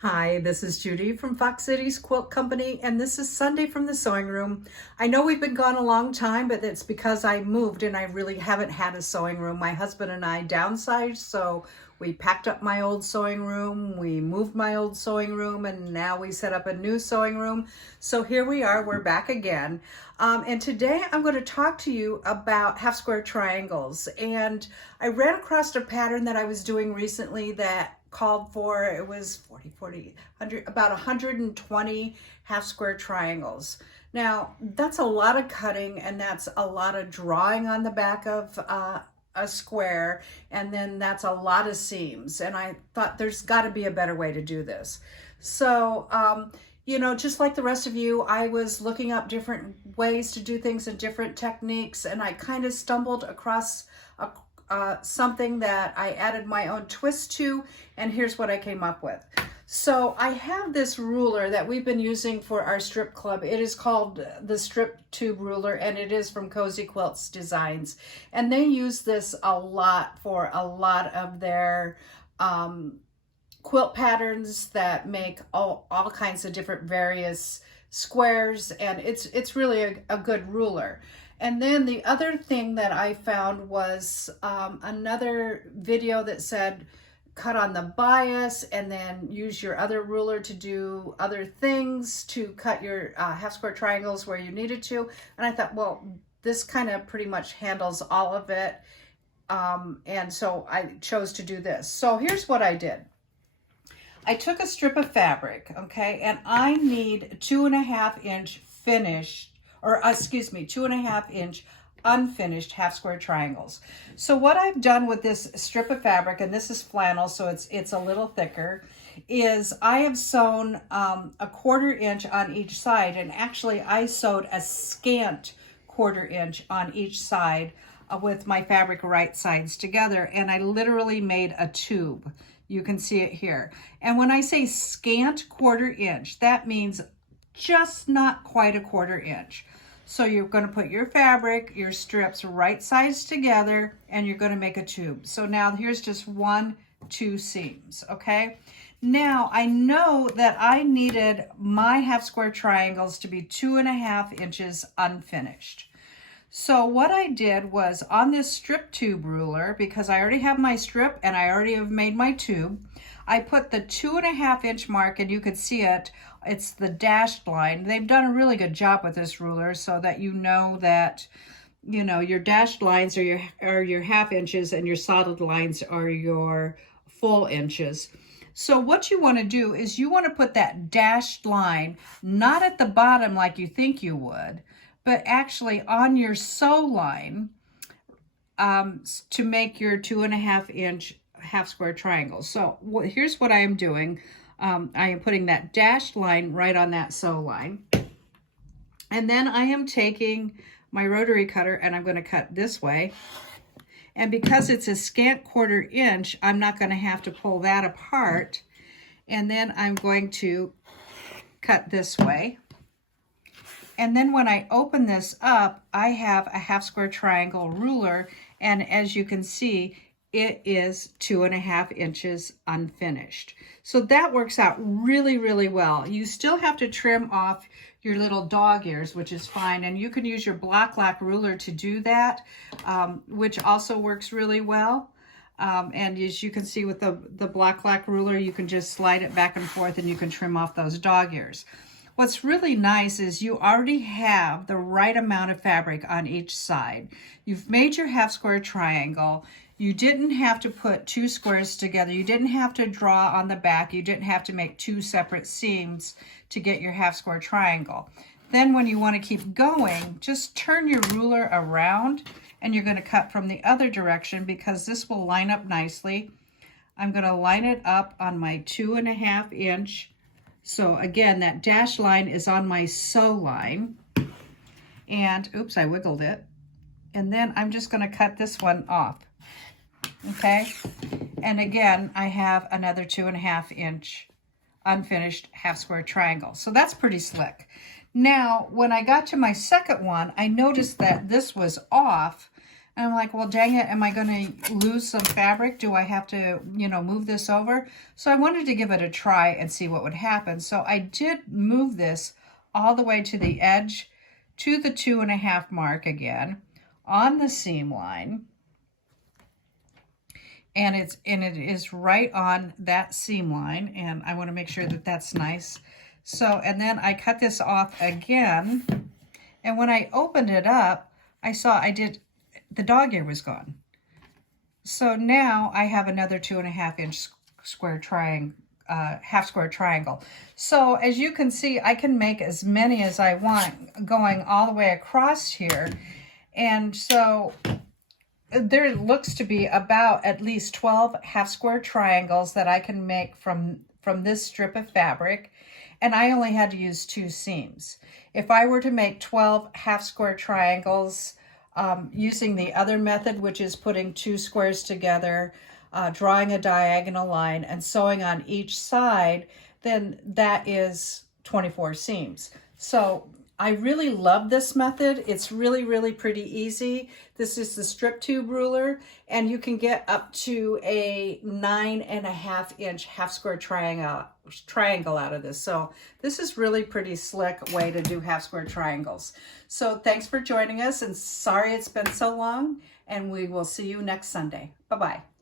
Hi, this is Judy from Fox Cities Quilt Company, and this is Sunday from the Sewing Room. I know we've been gone a long time, but it's because I moved and I really haven't had a sewing room. My husband and I downsized, so we packed up my old sewing room, we moved my old sewing room, and now we set up a new sewing room. So here we are, we're back again. And today I'm going to talk to you about half square triangles. And I ran across a pattern that I was doing recently that called for, it was 100, about 120 half square triangles. Now, that's a lot of cutting and that's a lot of drawing on the back of a square, and then that's a lot of seams. And I thought there's got to be a better way to do this. So, you know, just like the rest of you, I was looking up different ways to do things and different techniques, and I kind of stumbled across something that I added my own twist to, and here's what I came up with. So I have this ruler that we've been using for our strip club. It is called the strip tube ruler, and it is from Cozy Quilt Designs. And they use this a lot for a lot of their quilt patterns that make all kinds of different various squares, and it's really a good ruler. And then the other thing that I found was another video that said cut on the bias and then use your other ruler to do other things to cut your half square triangles where you needed to. And I thought, well, this kind of pretty much handles all of it. And so I chose to do this. So here's what I did. I took a strip of fabric, okay, and I need 2.5 inch finished, or excuse me, 2.5 inch unfinished half square triangles. So what I've done with this strip of fabric, and this is flannel, so it's a little thicker, is I have sewn a 1/4 inch on each side, and actually I sewed a scant 1/4 inch on each side with my fabric right sides together, and I literally made a tube. You can see it here. And when I say scant 1/4 inch, that means just not quite a 1/4 inch. So you're going to put your fabric, your strips right sides together, and you're going to make a tube. So now here's just 1, 2 seams, okay? Now I know that I needed my half square triangles to be 2.5 inches unfinished. So what I did was on this strip tube ruler, because I already have my strip and I already have made my tube, I put the 2.5 inch mark, and you could see it. It's the dashed line. They've done a really good job with this ruler so that you know that, you know, your dashed lines are your half inches and your solid lines are your full inches. So what you want to do is you want to put that dashed line not at the bottom like you think you would, but actually on your sew line to make your 2.5 inch half square triangle. So here's what I am doing. I am putting that dashed line right on that sew line. And then I am taking my rotary cutter and I'm going to cut this way. And because it's a scant 1/4 inch, I'm not going to have to pull that apart. And then I'm going to cut this way. And then when I open this up, I have a half square triangle ruler. And as you can see, it is 2.5 inches unfinished. So that works out really, really well. You still have to trim off your little dog ears, which is fine. And you can use your black lac ruler to do that, which also works really well. And as you can see with the black lac ruler, you can just slide it back and forth and you can trim off those dog ears. What's really nice is you already have the right amount of fabric on each side. You've made your half square triangle. You didn't have to put 2 squares together. You didn't have to draw on the back. You didn't have to make 2 separate seams to get your half square triangle. Then when you want to keep going, just turn your ruler around and you're going to cut from the other direction because this will line up nicely. I'm going to line it up on my 2.5 inch. So again, that dashed line is on my sew line. And oops, I wiggled it. And then I'm just going to cut this one off. Okay. And again, I have another 2.5 inch unfinished half square triangle. So that's pretty slick. Now, when I got to my second one, I noticed that this was off And I'm like, well, dang it, am I going to lose some fabric? Do I have to, you know, move this over? So I wanted to give it a try and see what would happen. So I did move this all the way to the edge, to the 2.5 mark again, on the seam line. And it is right on that seam line, and I want to make sure that that's nice. So, and then I cut this off again, and when I opened it up, I saw the dog ear was gone. So now I have another 2.5 inch square triangle, half square triangle. So as you can see, I can make as many as I want going all the way across here. And so there looks to be about at least 12 half square triangles that I can make from this strip of fabric. And I only had to use 2 seams. If I were to make 12 half square triangles, using the other method, which is putting 2 squares together, drawing a diagonal line and sewing on each side, then that is 24 seams. So I really love this method. It's really, really pretty easy. This is the strip tube ruler, and you can get up to a 9.5 inch half square triangle out of this. So this is really pretty slick way to do half square triangles. So thanks for joining us, and sorry it's been so long, and we will see you next Sunday. Bye-bye.